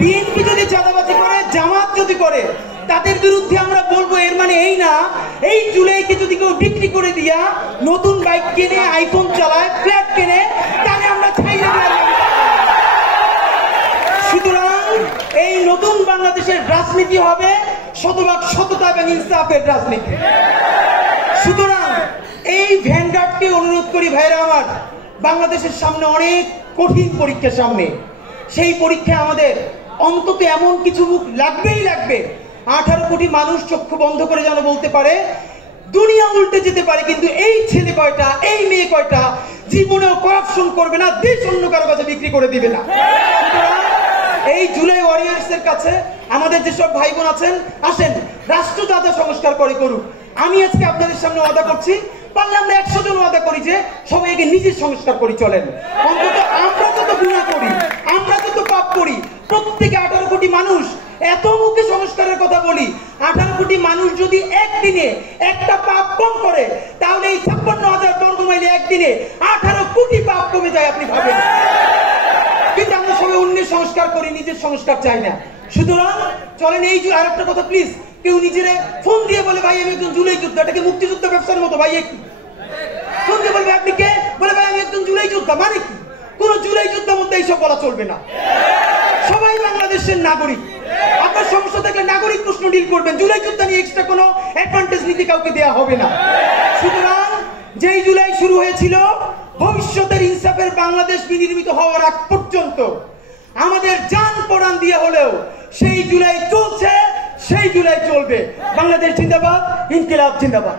BNP যদি চাঁদাবাজি করে, জামাত যদি করে, তাদের বিরুদ্ধে আমরা বলবো এর মানে এই না এই জুলাইকে যদি কেউ বিক্রি করে দিয়া নতুন বাইক কিনে, আইফোন চালায়, ফ্ল্যাট কিনে, তাহলে আমরা ছাইড়ে দেব। সুতরাং এই নতুন বাংলাদেশের রাজনীতি হবে শতভাগ সততা এবং ইনসাফের রাজনীতি। সুতরাং এই ভ্যানগার্ডকে অনুরোধ করি, ভাইরা আমার, বাংলাদেশের সামনে অনেক কঠিন পরীক্ষার সামনে, সেই পরীক্ষায় আমাদের অন্তত এমন কিছু মুখ লাগবেই লাগবে। 18 কোটি মানুষ চক্ষু বন্ধ করে যেন বলতে পারে দুনিয়া উল্টে যেতে পারে, কিন্তু এই ছেলে কয়টা, এই মেয়ে কয়টা জীবনেও করাপশন করবে না, দেশ অন্য কারো কাছে বিক্রি করে দিবে না। এই জুলাই ওয়ারিয়ার্স এর কাছে আমাদের যেসব ভাই বোন আছেন, আসেন রাষ্ট্র যা যা সংস্কার করে করুক। আমি আজকে আপনাদের সামনে ওয়াদা করছি, পারলে আমরা 100 জন ওয়াদা করি যে সবাইকে নিজের সংস্কার করি চলেন। অন্তত আমরা যত গুনাহ করি, আমরা যত পাপ করি, প্রত্যেকে 18 কোটি মানুষ এত মুখে সংস্কারের কথা বলি, 18 কোটি মানুষ যদি একদিনে একটা পাপ কম করে, তাহলে এই 56,000 বর্গ মাইলে একদিনে 18 কোটি পাপ কমে যায়। আপনি ভাবেন, কিন্তু আমরা সবাই অন্যের সংস্কার করি, নিজের সংস্কার চাই না। সুতরাং চলেন এই যে আরেকটা কথা, প্লিজ কেউ নিজেরে ফোন দিয়ে বলে ভাই আমি একজন জুলাই যোদ্ধা, এটাকে মুক্তিযুদ্ধ ব্যবসার মতো। ভাই একটু ফোন দিয়ে বলবে আপনি কে, বলে ভাই আমি একজন জুলাই যোদ্ধা, মানে কি? কোন জুলাই যোদ্ধার মধ্যে এইসব বলা চলবে না। সবাই বাংলাদেশের নাগরিক। আপনার সমস্যা থাকলে নাগরিক প্রশ্ন ডিল করবেন, জুলাই যোদ্ধা নিয়ে এক্সট্রা কোনো অ্যাডভান্টেজ নীতি কাউকে দেওয়া হবে না। সুতরাং যেই জুলাই শুরু হয়েছিল, ভবিষ্যতের ইনসাফের বাংলাদেশ বিনির্মিত হওয়ার আগ পর্যন্ত আমাদের জান পরাণ দিয়ে হলেও সেই জুলাই চলছে, সেই জুলাই চলবে। বাংলাদেশ জিন্দাবাদ, ইনকিলাব জিন্দাবাদ।